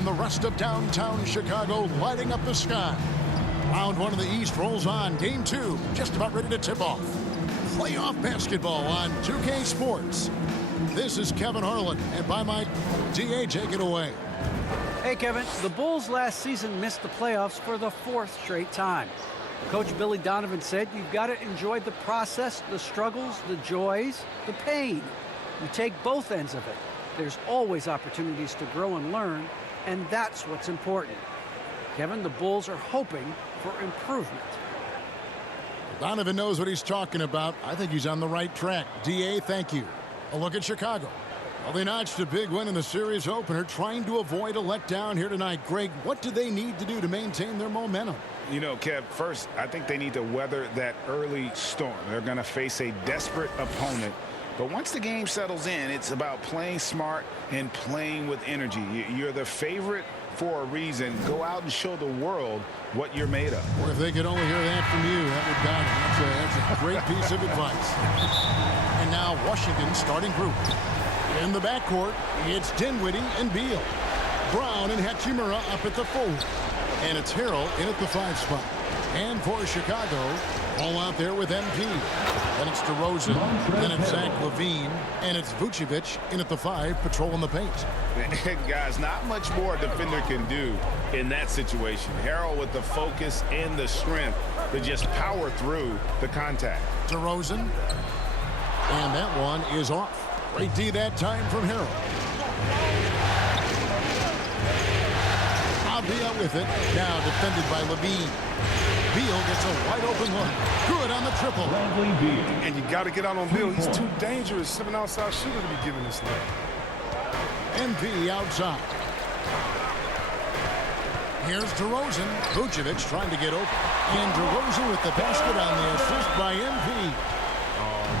and the rest of downtown Chicago lighting up the sky. Round one of the East rolls on. Game two, just about ready to tip off. Playoff basketball on 2K Sports. This is Kevin Harlan, and by my DA, take it away. Hey, Kevin. The Bulls last season missed the playoffs for the fourth straight time. Coach Billy Donovan said you've got to enjoy the process, the struggles, the joys, the pain. You take both ends of it. There's always opportunities to grow and learn, and that's what's important. Kevin, the Bulls are hoping for improvement. Donovan knows what he's talking about. I think he's on the right track. DA, thank you. A look at Chicago. Well, they notched a big win in the series opener, trying to avoid a letdown here tonight. Greg, what do they need to do to maintain their momentum? You know, Kev, first, I think they need to weather that early storm. They're going to face a desperate opponent. But once the game settles in, it's about playing smart and playing with energy. You're the favorite for a reason. Go out and show the world what you're made of. Or if they could only hear that from you, that would guide them. That's a great piece of advice. And now Washington's starting group. In the backcourt, it's Dinwiddie and Beal. Brown and Hachimura up at the 4. And it's Harrell in at the 5 spot. And for Chicago, all out there with MP. Then it's DeRozan. Then it's Zach LaVine. And it's Vucevic in at the 5, patrolling the paint. Guys, not much more a defender can do in that situation. Harrell with the focus and the strength to just power through the contact. DeRozan. And that one is off. Great D that time from Harrell. Avdia with it. Now defended by LaVine. Beal gets a wide open look. Good on the triple. And you got to get out on Beal. He's too dangerous. 7 outside shooter to be giving this look. MP outside. Here's DeRozan. Vucevic trying to get open. And DeRozan with the basket on the assist by MP.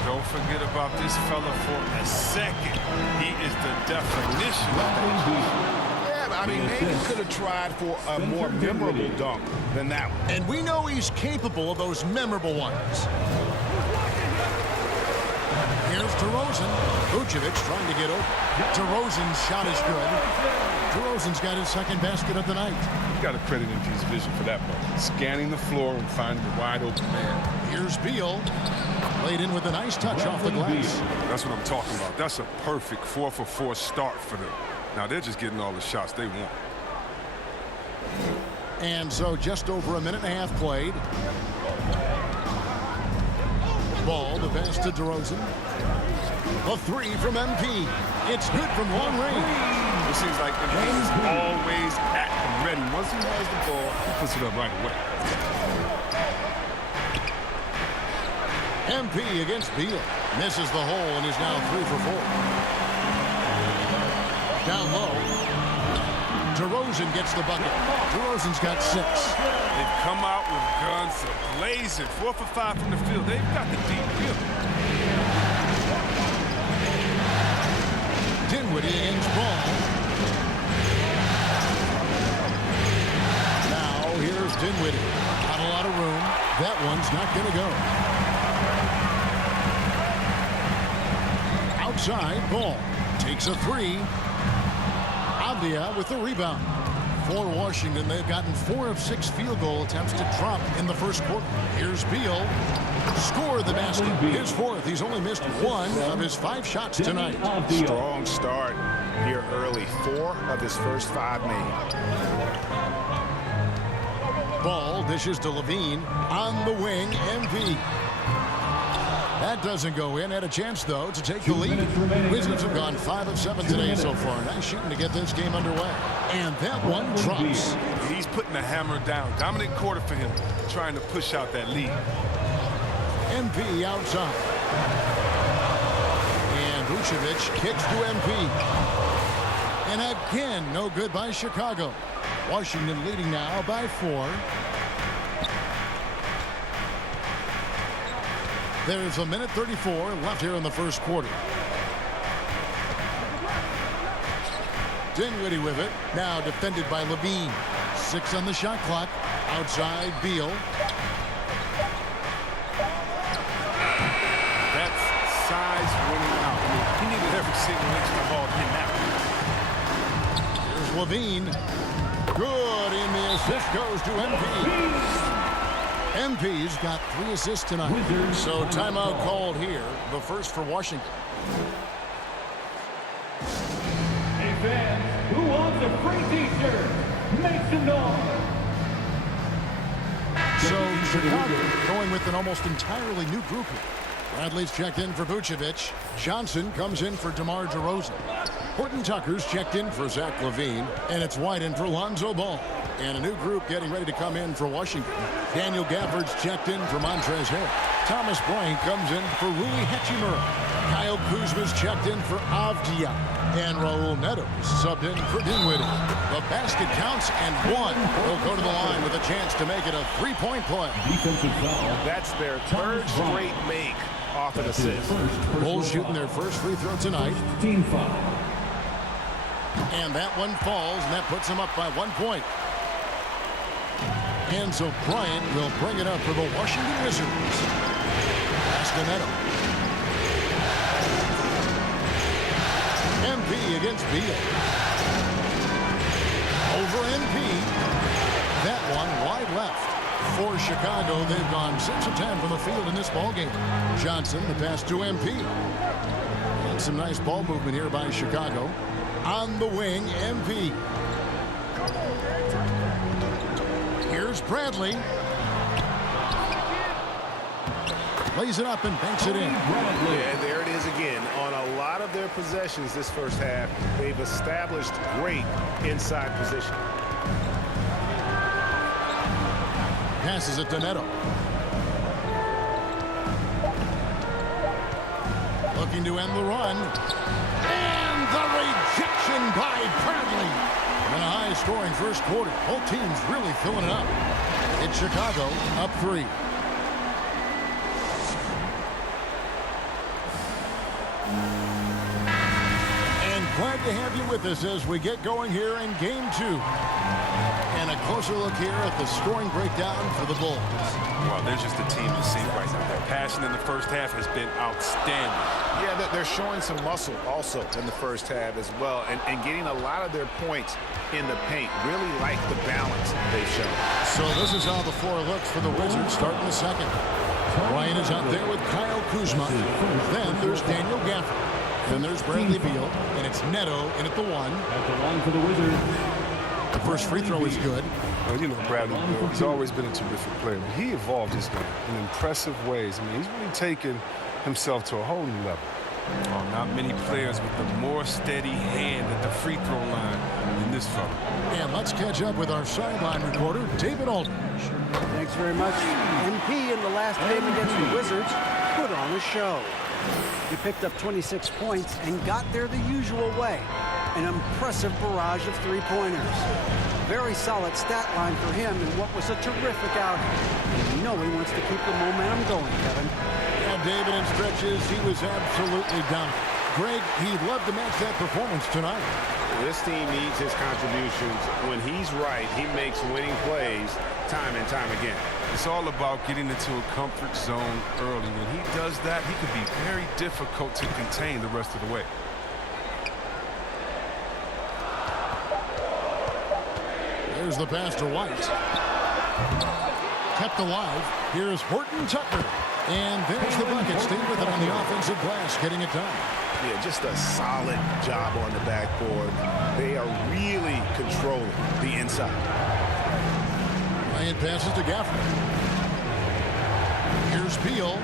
Don't forget about this fella for a second. He is the definition of that. Yeah, I mean, maybe he could have tried for a more memorable dunk than that one. And we know he's capable of those memorable ones. Here's DeRozan. Vucevic trying to get open. DeRozan's shot is good. DeRozan's got his second basket of the night. You got to credit him for his vision for that one. Scanning the floor and finding the wide open man. Here's Beal. Laid in with a nice touch off the glass. That's what I'm talking about. That's a perfect 4-for-4 start for them. Now they're just getting all the shots they want. And so just over a minute and a half played. Ball, the pass to DeRozan. A 3 from MP. It's good from long range. It seems like MP is always at and ready. Once he has the ball, he puts it up right away. MP against Beal. Misses the hole and is now 3 for 4. Down low. DeRozan gets the bucket. DeRozan's got 6. They've come out with guns blazing. 4 for 5 from the field. They've got the deep field. Dinwiddie against Ball. Now here's Dinwiddie. Not a lot of room. That one's not going to go. Outside, Ball takes a 3. Avdia with the rebound. For Washington, they've gotten 4 of 6 field goal attempts to drop in the first quarter. Here's Beal. Score the basket. His 4th. He's only missed 1 of his 5 shots tonight. Strong start here early. 4 of his first 5 made. Ball dishes to LaVine. On the wing, MP. That doesn't go in. Had a chance, though, to take the lead. Wizards have gone 5 of 7 today so far. Nice shooting to get this game underway. And that one drops. He's putting the hammer down. Dominant quarter for him, trying to push out that lead. MP outside. And Vucevic kicks to MP. And again, no good by Chicago. Washington leading now by 4. There's a minute 34 left here in the first quarter. Dinwiddie with it. Now defended by LaVine. 6 on the shot clock. Outside, Beal. That's size winning out. I mean, he needed every single inch of the ball in that one. Here's Levine. Good, and the assist goes to MP. MP's got 3 assists tonight. So timeout called here, the first for Washington. Hey fans, who wants a free t-shirt? Make some noise. So Chicago going with an almost entirely new group here. Bradley's checked in for Vucevic. Johnson comes in for DeMar DeRozan. Horton Tucker's checked in for Zach LaVine. And it's White in for Lonzo Ball. And a new group getting ready to come in for Washington. Daniel Gafford's checked in for Montrezl Harrell. Thomas Bryant comes in for Rui Hachimura. Kyle Kuzma's checked in for Avdia. And Raul Neto is subbed in for Dinwiddie. The basket counts and one. Will go to the line with a chance to make it a 3-point play. Defensive foul. That's their third straight make off an assist. Bulls shooting their first free throw tonight. Team foul. And that one falls, and that puts them up by 1 point. And so Bryant will bring it up for the Washington Wizards. Pass to Neto. MP against Beal. Over MP. That one wide left. For Chicago, they've gone 6 of 10 from the field in this ballgame. Johnson, the pass to MP. And some nice ball movement here by Chicago. On the wing, MP. Here's Bradley. Lays it up and banks it in. And there it is again. On a lot of their possessions this first half, they've established great inside position. Passes it to Neto. Looking to end the run. And the rejection by Bradley. In a high-scoring first quarter. Both teams really filling it up. It's Chicago up 3. And glad to have you with us as we get going here in Game 2. And a closer look here at the scoring breakdown for the Bulls. Well, they're just a team to see right now. Their passion in the first half has been outstanding. Yeah, they're showing some muscle also in the first half as well, and getting a lot of their points in the paint. Really like the balance they've shown. So this is how the floor looks for the Wizards starting the second. Ryan is out there with Kyle Kuzma. Then there's Daniel Gafford. Then there's Bradley Beal, and it's Neto in at the 1. At the 1 for the Wizards. The first free throw is good. Well, you know, Bradley Beal, he's always been a terrific player, but he evolved his game in impressive ways. I mean, he's really taken himself to a whole new level. Oh, not many players with a more steady hand at the free throw line than this fella. And let's catch up with our sideline reporter, David Aldridge. Thanks very much. MP in the last game against the Wizards put on a show. He picked up 26 points and got there the usual way. An impressive barrage of three-pointers. Very solid stat line for him in what was a terrific outing. And you know he wants to keep the momentum going, Kevin. Yeah, David, in stretches, he was absolutely dominant. Greg, he'd love to match that performance tonight. This team needs his contributions. When he's right, he makes winning plays time and time again. It's all about getting into a comfort zone early. When he does that, he can be very difficult to contain the rest of the way. There's the pass to White. Kept alive. Here's Horton Tucker. And there's the bucket. Stay with it on the offensive glass, getting it done. Yeah, just a solid job on the backboard. They are really controlling the inside. Bryant passes to Gafford. Here's Beal.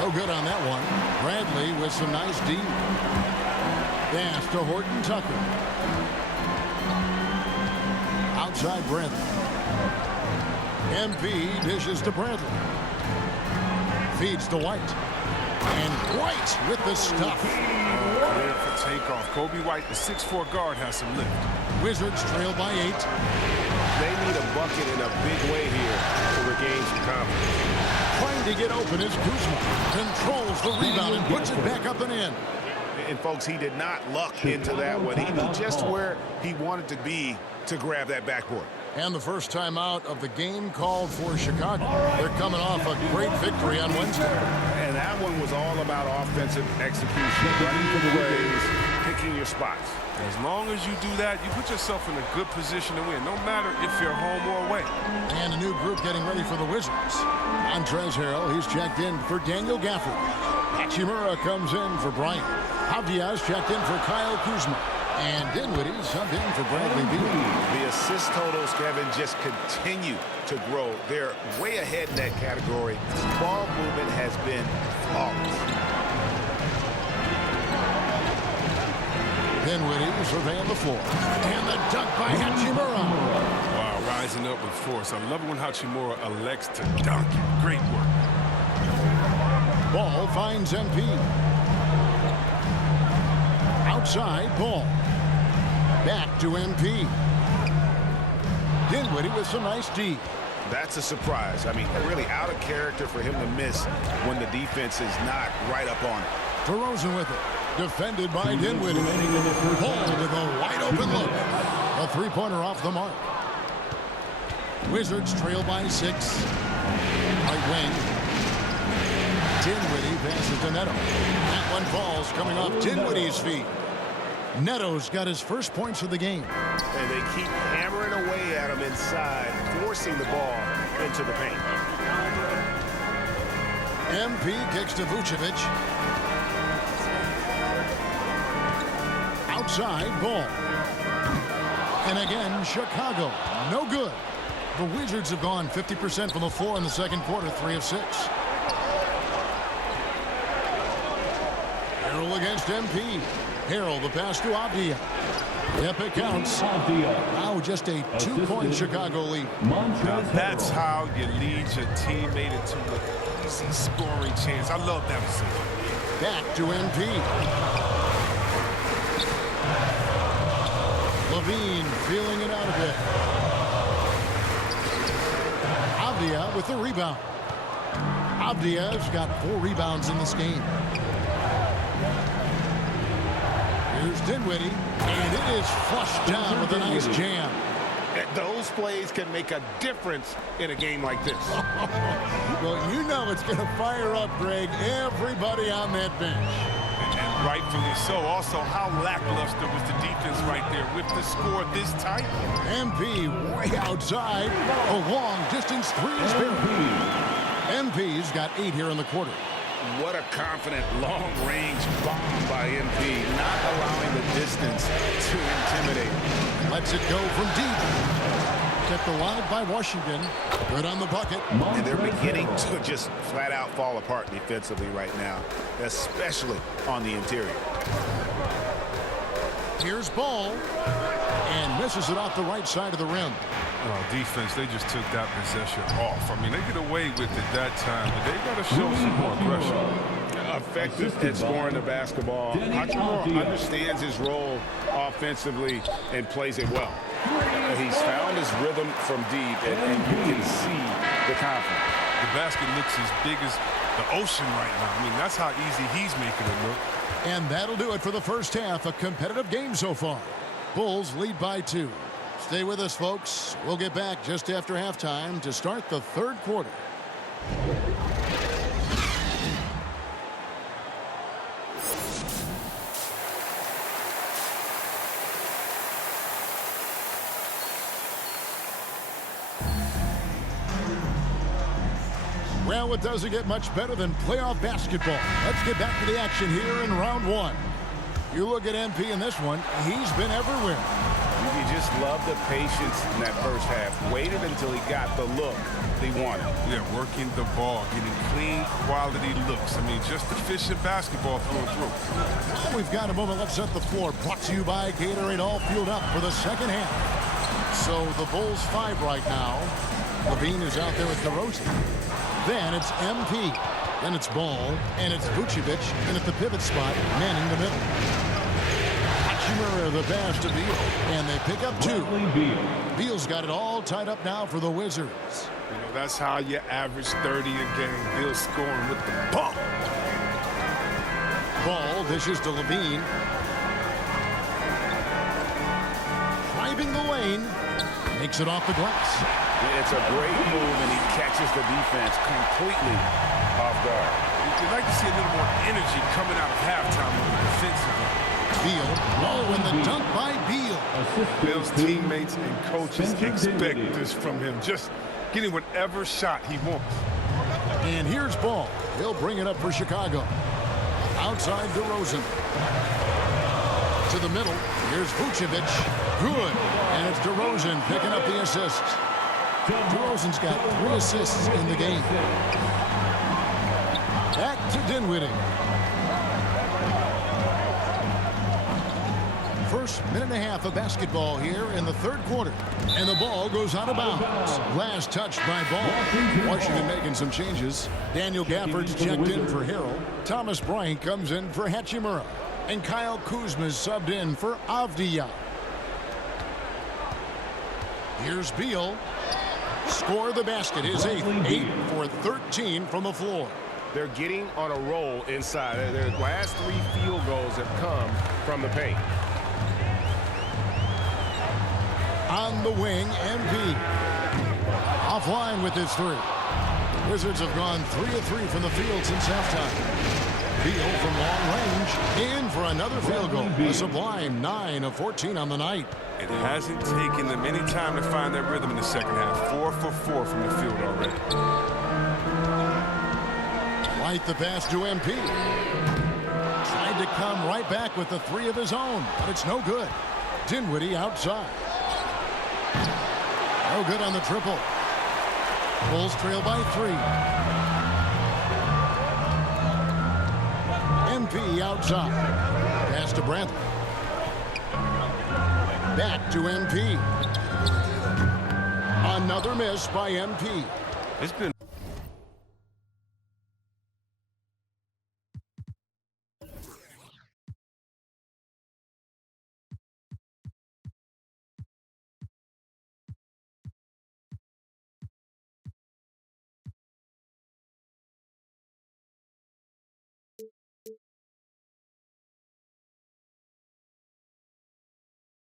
No good on that one. Bradley with some nice D. Pass to Horton Tucker. Outside Bradley. MP dishes to Bradley. Feeds to White. And White with the stuff. Clear for takeoff. Kobe White, the 6'4" guard, has some lift. Wizards trail by 8. They need a bucket in a big way here to regain some confidence. Trying to get open is Kuzma. Controls the rebound and puts it back up and in. And folks, he did not luck into that one. He knew just where he wanted to be to grab that backboard. And the first time out of the game called for Chicago. They're coming off a great victory on Wednesday. And that one was all about offensive execution. Running for the ways, picking finishing your spots. As long as you do that, you put yourself in a good position to win, no matter if you're home or away. And a new group getting ready for the Wizards. Montrezl Harrell, he's checked in for Daniel Gafford. Hachimura comes in for Bryant. Abdias checked in for Kyle Kuzma. And Dinwiddie subbed in for Bradley Beal. The assist totals, Kevin, just continue to grow. They're way ahead in that category. Ball movement has been flawless. Dinwiddie surveying the floor. And the dunk by Hachimura. Wow, rising up with force. I love it when Hachimura elects to dunk it. Great work. Ball finds MP. Outside, Ball. Back to MP. Dinwiddie with some nice D. That's a surprise. I mean, really out of character for him to miss when the defense is not right up on it. DeRozan with it. Defended by Dinwiddie. Ball with a wide open look. A three-pointer off the mark. Wizards trail by 6. Right wing. Dinwiddie passes to Neto. That one falls coming off Dinwiddie's feet. Neto's got his first points of the game. And they keep hammering away at him inside, forcing the ball into the paint. MP kicks to Vucevic. Outside, Ball. And again, Chicago. No good. The Wizards have gone 50% from the floor in the second quarter, 3 of 6. Harrell against MP. Harrell, the pass to Avdia. Yep, it counts. Now just a 2-point Chicago lead. Now that's how you lead your teammate into an easy scoring chance. I love that decision. Back to MP. Levine feeling it out a bit. Avdia with the rebound. Avdia's got 4 rebounds in this game. Here's Dinwiddie, and it is flushed down with a nice jam. Those plays can make a difference in a game like this. Well, you know it's going to fire up, Greg, everybody on that bench. And rightfully so. Also, how lackluster was the defense right there with the score this tight? MP way outside. A long distance three is MP's got 8 here in the quarter. What a confident long-range bomb by MP, not allowing the distance to intimidate. Lets it go from deep. Kept alive by Washington. Good on the bucket. And they're beginning to just flat out fall apart defensively right now, especially on the interior. Here's Ball. And misses it off the right side of the rim. Defense, they just took that possession off. I mean, they get away with it that time, but they got to show some more aggression. Effective at scoring the basketball. Hachimura understands his role offensively and plays it well. He's found his rhythm from deep, and you can see the confidence. The basket looks as big as the ocean right now. I mean, that's how easy he's making it look. And that'll do it for the first half. A competitive game so far. Bulls lead by 2. Stay with us, folks. We'll get back just after halftime to start the third quarter. Well, it doesn't get much better than playoff basketball. Let's get back to the action here in round 1. You look at MP in this one, he's been everywhere. You just love the patience in that first half. Waited until he got the look he wanted. Yeah, working the ball, getting clean, quality looks. I mean, just efficient basketball through and through. We've got a moment. Let's set the floor. Brought to you by Gatorade, all fueled up for the second half. So the Bulls 5 right now. Levine is out there with DeRozan. Then it's MP. Then it's Ball. And it's Vucevic. And at the pivot spot, manning the middle. Hachimura the pass to Beal. And they pick up 2. Beal's got it all tied up now for the Wizards. You know, that's how you average 30 a game. Beal scoring with the bump. Ball dishes to Levine. Driving the lane. Makes it off the glass. It's a great move, and he catches the defense completely off guard. You'd like to see a little more energy coming out of halftime defensively. Beal. Oh, and the dunk by Beal. Bill's teammates and coaches expect this from him. Just getting whatever shot he wants. And here's Ball. He'll bring it up for Chicago. Outside DeRozan. To the middle. Here's Vucevic. Good. And it's DeRozan picking up the assist. DeRozan's got 3 assists in the game. Back to Dinwiddie. First minute and a half of basketball here in the third quarter. And the ball goes out of bounds. Last touch by Ball. Washington making some changes. Daniel Gafford's checked in for Harrell. Thomas Bryant comes in for Hachimura. And Kyle Kuzma's subbed in for Avdija. Here's Beal. Score the basket. His 8th. 8 for 13 from the floor. They're getting on a roll inside. Their last 3 field goals have come from the paint. On the wing, MP. Offline with his 3. Wizards have gone 3 of 3 from the field since halftime. Beal from long range, in for another field goal. A sublime 9 of 14 on the night. It hasn't taken them any time to find their rhythm in the second half. 4 for 4 from the field already. Right the pass to MP. Tried to come right back with the 3 of his own, but it's no good. Dinwiddie outside. No good on the triple. Bulls trail by 3. MP outside. Pass to Brantley. Back to MP. Another miss by MP. It's been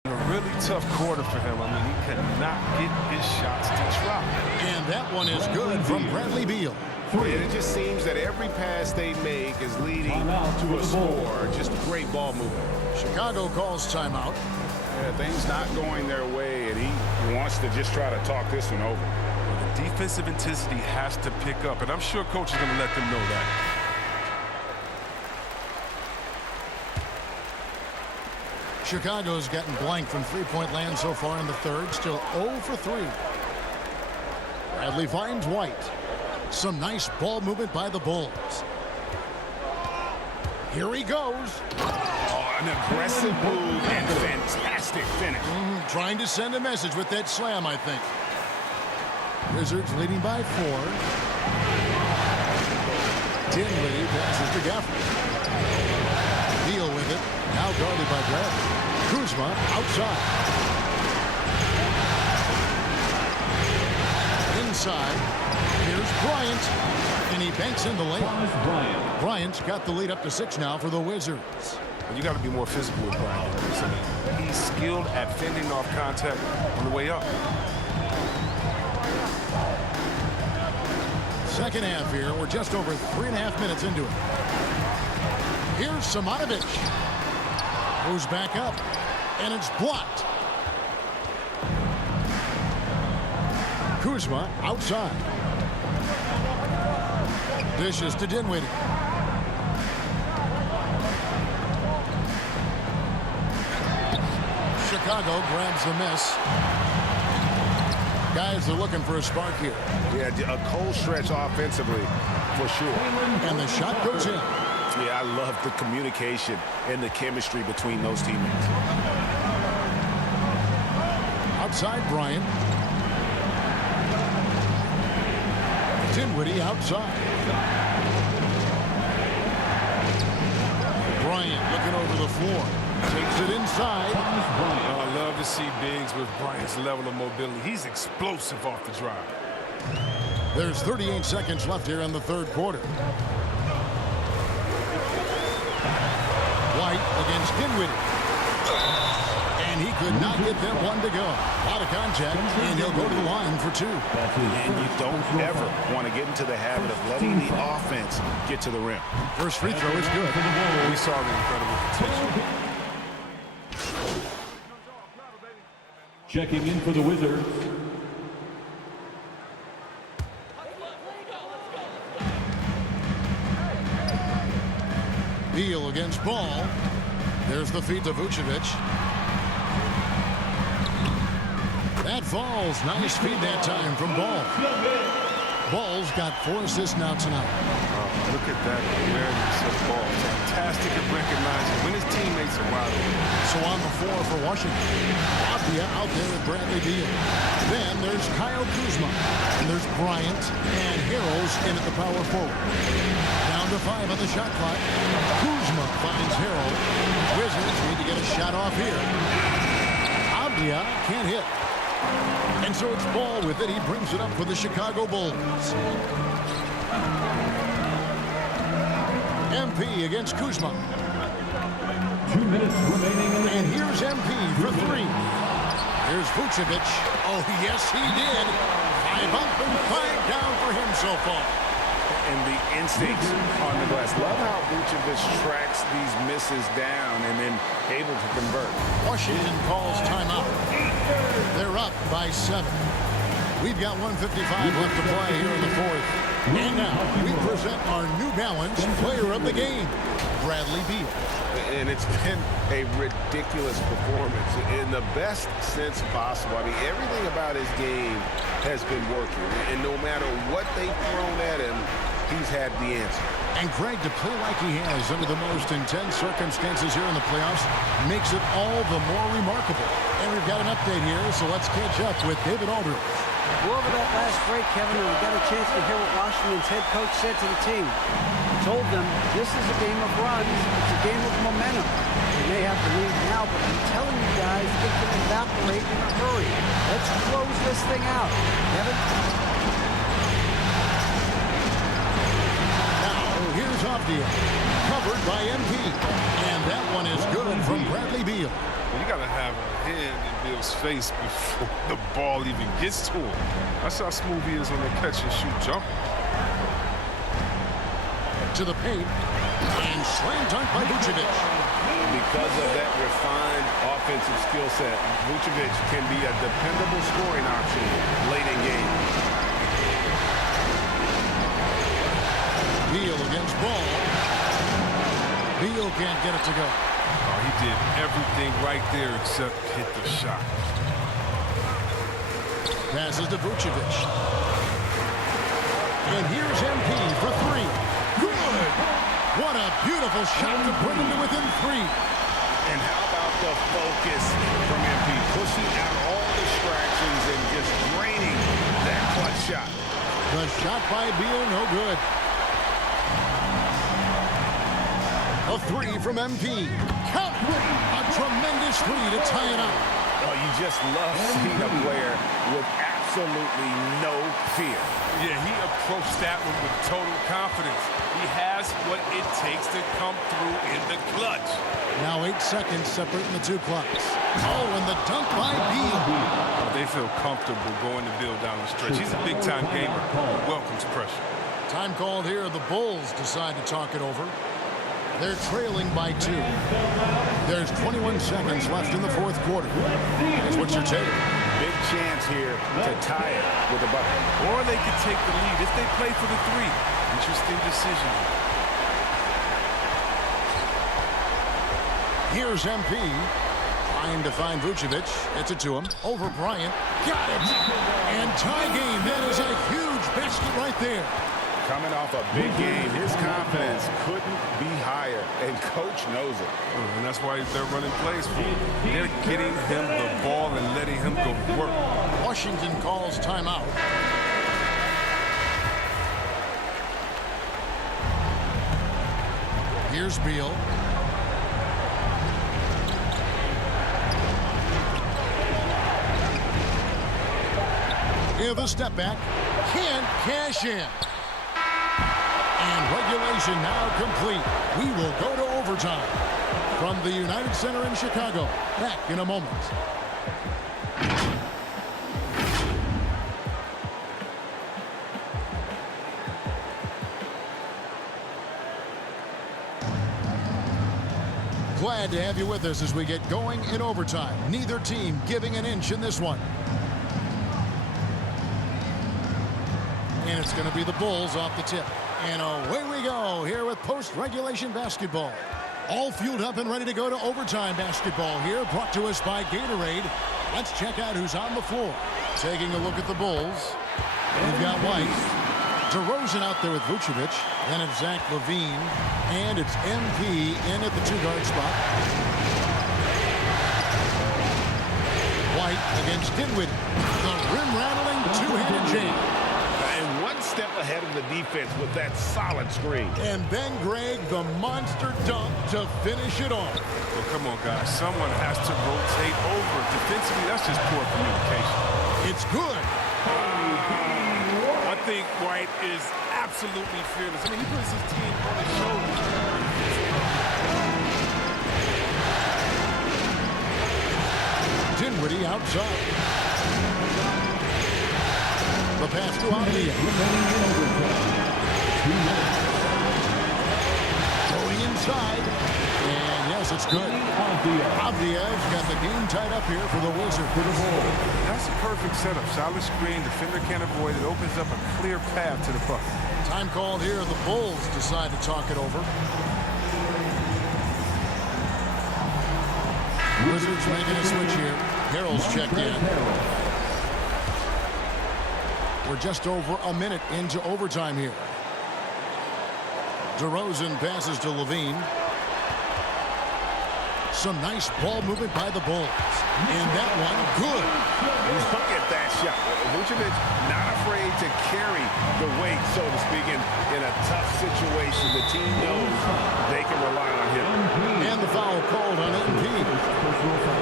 a really tough quarter for him. I mean, he could not get his shots to drop. And that one is good from Bradley Beal. And it just seems that every pass they make is leading to a score. Just great ball movement. Chicago calls timeout. Yeah, things not going their way, and he wants to just try to talk this one over. The defensive intensity has to pick up, and I'm sure coach is going to let them know that. Chicago's gotten blank from three-point land so far in the third. Still 0 for 3. Bradley finds White. Some nice ball movement by the Bulls. Here he goes. Oh, an aggressive move and fantastic finish. Trying to send a message with that slam, I think. Wizards leading by 4. Dinwiddie passes to Gafford. Beal with it. Now guarded by Bradley. Kuzma outside. Inside. Here's Bryant. And he banks in the layup. Bryant's got the lead up to 6 now for the Wizards. You got to be more physical with Bryant. I mean, he's skilled at fending off contact on the way up. Second half here. We're just over 3.5 minutes into it. Here's Simonovic. Goes back up. And it's blocked. Kuzma outside. Dishes to Dinwiddie. Chicago grabs the miss. Guys are looking for a spark here. Yeah, a cold stretch offensively for sure. And the shot goes in. Yeah, I love the communication and the chemistry between those teammates. Outside Bryant. Dinwiddie outside. Bryant looking over the floor. Takes it inside. Oh, I love to see bigs with Bryant's level of mobility. He's explosive off the drive. There's 38 seconds left here in the third quarter. White against Dinwiddie. And he could not get that one to go. Out of contact, and he'll go to the line for 2. And you don't ever want to get into the habit of letting the offense get to the rim. First free throw is good. We saw the incredible potential. Checking in for the Wizards, Beal against Ball. There's the feed to Vucevic. That falls. Nice feed that time from Ball. Ball's got 4 assists now tonight. Look at that awareness of Ball. Fantastic at recognizing when his teammates are wide open. So on the floor for Washington. Avdia out there with Bradley Beal. Then there's Kyle Kuzma. And there's Bryant and Harrell's in at the power forward. Down to 5 on the shot clock. Kuzma finds Harrell. Wizards need to get a shot off here. Avdia can't hit. And so it's Ball with it. He brings it up for the Chicago Bulls. MP against Kuzma. 2 minutes remaining in the And here's MP for 3. Here's Vucevic. Oh, yes, he did. 5 up and 5 down for him so far. And the instincts on the glass. Love how Vucevic tracks these misses down and then able to convert. Washington calls timeout. They're up by 7. We've got 1:55 left to play here in the 4th. And now we present our New Balance player of the game, Bradley Beal. And it's been a ridiculous performance in the best sense possible. I mean, everything about his game has been working. And no matter what they've thrown at him, he's had the answer. And Greg, to play like he has under the most intense circumstances here in the playoffs makes it all the more remarkable. And we've got an update here, so let's catch up with David Aldridge. Well, over that last break, Kevin, we got a chance to hear what Washington's head coach said to the team. He told them this is a game of runs. It's a game of momentum. We may have to lead now, but I'm telling you guys, it can evaporate in a hurry. Let's close this thing out. Kevin? Now, here's Avdia, covered by MP. And that one is good from Bradley Beal. You got to have a hand in Beal's face before the ball even gets to him. That's how smooth he is on the catch-and-shoot jumper. To the paint. And slam dunk by Vucevic. Because of that refined offensive skill set, Vucevic can be a dependable scoring option late in game. Beal against Ball. Beal can't get it to go. Oh, he did everything right there except hit the shot. Passes to Vucevic. And here's MP for 3. Good! What a beautiful shot to bring him to within 3. And how about the focus from MP? Pushing out all distractions and just draining that clutch shot. The shot by Beal, no good. A 3 from MP. Count! A tremendous 3 to tie it up. Oh, you just love seeing a player with absolutely no fear. Yeah, he approached that one with total confidence. He has what it takes to come through in the clutch. Now 8 seconds separating the 2 clocks. Oh, and the dunk by Beal. Oh, they feel comfortable going to Beal down the stretch. He's a big-time gamer. Welcomes pressure. Time called here. The Bulls decide to talk it over. They're trailing by 2. There's 21 seconds left in the 4th quarter. Here's what's your take? Big chance here to tie it with a bucket. Or they could take the lead if they play for the 3. Interesting decision. Here's MP. Trying to find Vucevic. Gets it to him. Over Bryant. Got it. And tie game. That is a huge basket right there. Coming off a big game, his confidence couldn't be higher, and coach knows it. And that's why they're running plays for him. They're getting him the ball and letting him go to work. Washington calls timeout. Here's Beal. Here the step back. Can't cash in. And regulation now complete. We will go to overtime. From the United Center in Chicago. Back in a moment. Glad to have you with us as we get going in overtime. Neither team giving an inch in this one. And it's going to be the Bulls off the tip. And away we go here with post-regulation basketball. All fueled up and ready to go to overtime basketball here, brought to us by Gatorade. Let's check out who's on the floor. Taking a look at the Bulls. We've got White. DeRozan out there with Vucevic. Then it's Zach LaVine. And it's MP in at the two-guard spot. White against Dinwiddie. The rim-rattling two-handed jam. And one step ahead of the defense with that solid screen. And then Greg, the monster dunk to finish it off. Well, come on, guys. Someone has to rotate over. Defensively, that's just poor communication. It's good. I think White is absolutely fearless. I mean, he puts his team on his shoulders. Dinwiddie outside. The pass to Avdia. Going inside. And yes, it's good. Avdia's got the game tied up here for the Wizards. That's a perfect setup. Solid screen. Defender can't avoid it. Opens up a clear path to the bucket. Time called here. The Bulls decide to talk it over. Wizards making a switch here. Harrell's checked in. We're just over a minute into overtime here. DeRozan passes to LaVine. Some nice ball movement by the Bulls. And that one, good. Look at that shot. Vucevic not afraid to carry the weight, so to speak, in a tough situation. The team knows they can rely on him. And the foul called on MP.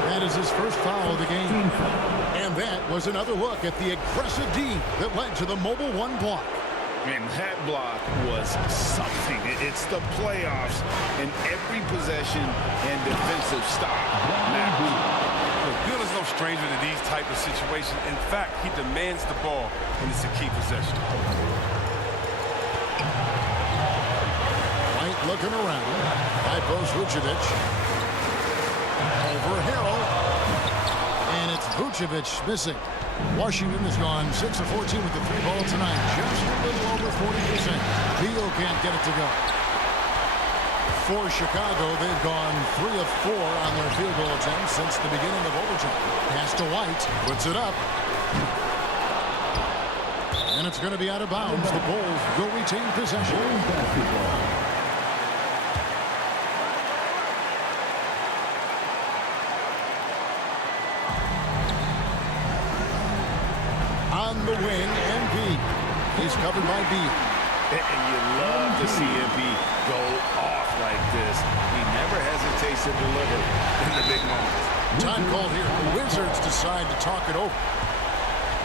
That is his first foul of the game. And that was another look at the aggressive D that led to the mobile one block. And that block was something. It's the playoffs, and every possession and defensive stop matters. Look, Beal is no stranger to these type of situations. In fact, he demands the ball when it's a key possession. White looking around. High post Vucevic. Over Harrell. And it's Vucevic missing. Washington has gone 6 of 14 with the three ball tonight. Just a little over 40%. Beal can't get it to go. For Chicago, they've gone 3 of 4 on their field goal attempts since the beginning of overtime. Pass to White. Puts it up. And it's going to be out of bounds. The Bulls will retain possession. On the wing, MP. He's covered by Beal. And you love to see MP go off like this. He never hesitates to deliver in the big moments. Time called here. The Wizards decide to talk it over.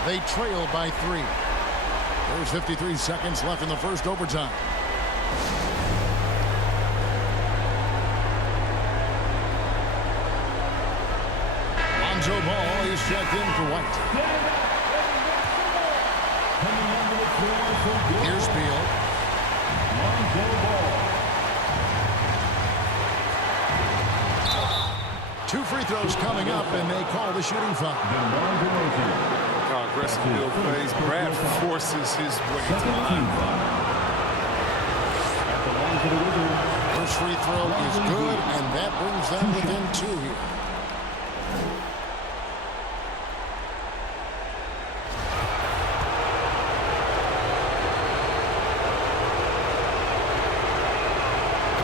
They trail by 3. There's 53 seconds left in the first overtime. Lonzo Ball, he's checked in for White. Here's Beal. 2 free throws coming up, and they call the shooting foul. How aggressive Beal plays. Brad forces his way to the line. First free throw is good, and that brings them within 2 here.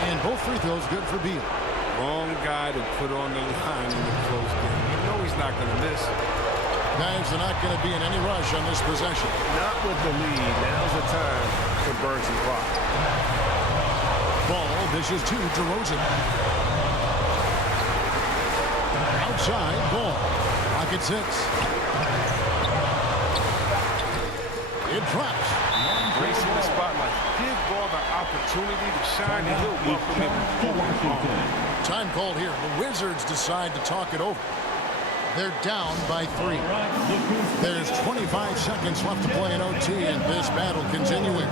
And both free throws good for Beal. Wrong guy to put on the line in the close game. You know he's not going to miss. Guys are not going to be in any rush on this possession. Not with the lead. Now's the time to burn some clock. Ball dishes to DeRozan. Outside, Ball. Pocket 6. It drops. Racing the spotlight. Give Ball the opportunity to shine, and he'll welcome it forward. Time called here. The Wizards decide to talk it over. They're down by 3. There's 25 seconds left to play in OT, and this battle continuing.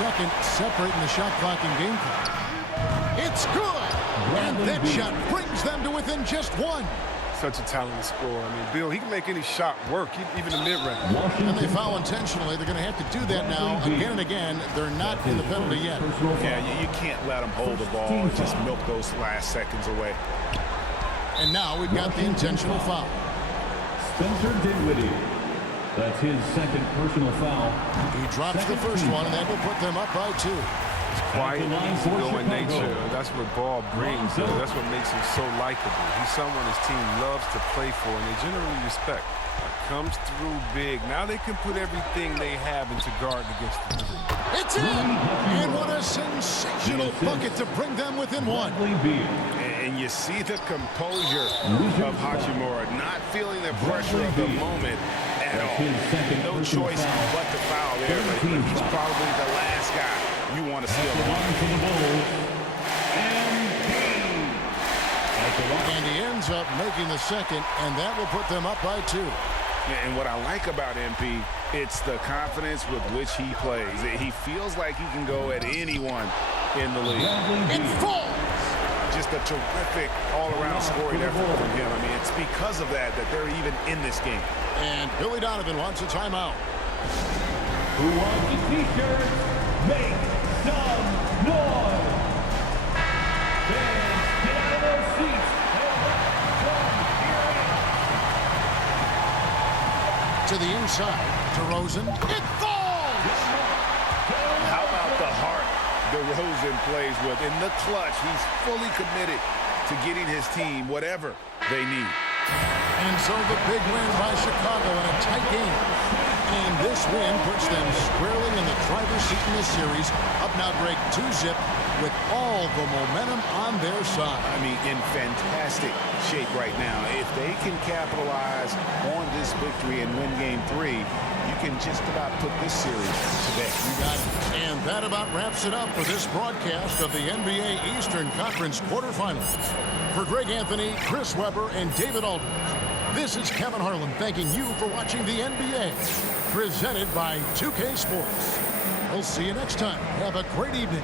second, separating the shot clock and game clock. It's good! And that shot brings them to within just one. Such a talented scorer. I mean, Bill, he can make any shot work, even the mid-range. And they foul intentionally. They're going to have to do that now again and again. They're not in the penalty yet. Yeah, you can't let them hold the ball and just milk those last seconds away. And now we've got the intentional foul. Spencer Dinwiddie. That's his second personal foul. He drops the first one, and that will put them up by 2. Quiet, easygoing nature. That's what Ball brings. That's what makes him so likable. He's someone his team loves to play for, and they generally respect. Comes through big. Now they can put everything they have into guard against the three. It's in! And what a sensational bucket to bring them within 1. And you see the composure of Hachimura, not feeling the pressure of the moment at all. No choice but to foul there, but he's probably the last guy you want to see on the line. And he ends up making the second, and that will put them up by 2. And what I like about MP, it's the confidence with which he plays. He feels like he can go at anyone in the league. It falls! Just a terrific all-around scoring effort from him. I mean, it's because of that they're even in this game. And Billy Donovan wants a timeout. Who wants the T-shirt? Make some noise! Fans, get out of those seats. To the inside, to Rosen. It falls! How about the heart DeRozan plays with? In the clutch, he's fully committed to getting his team whatever they need. And so the big win by Chicago in a tight game. And this win puts them squarely in the driver's seat in this series. Up now, Greg, 2-zip with all the momentum on their side. I mean, in fantastic shape right now. If they can capitalize on this victory and win Game 3, you can just about put this series to bed. You got it. And that about wraps it up for this broadcast of the NBA Eastern Conference quarterfinals. For Greg Anthony, Chris Webber, and David Aldridge, this is Kevin Harlan thanking you for watching the NBA, presented by 2K Sports. We'll see you next time. Have a great evening.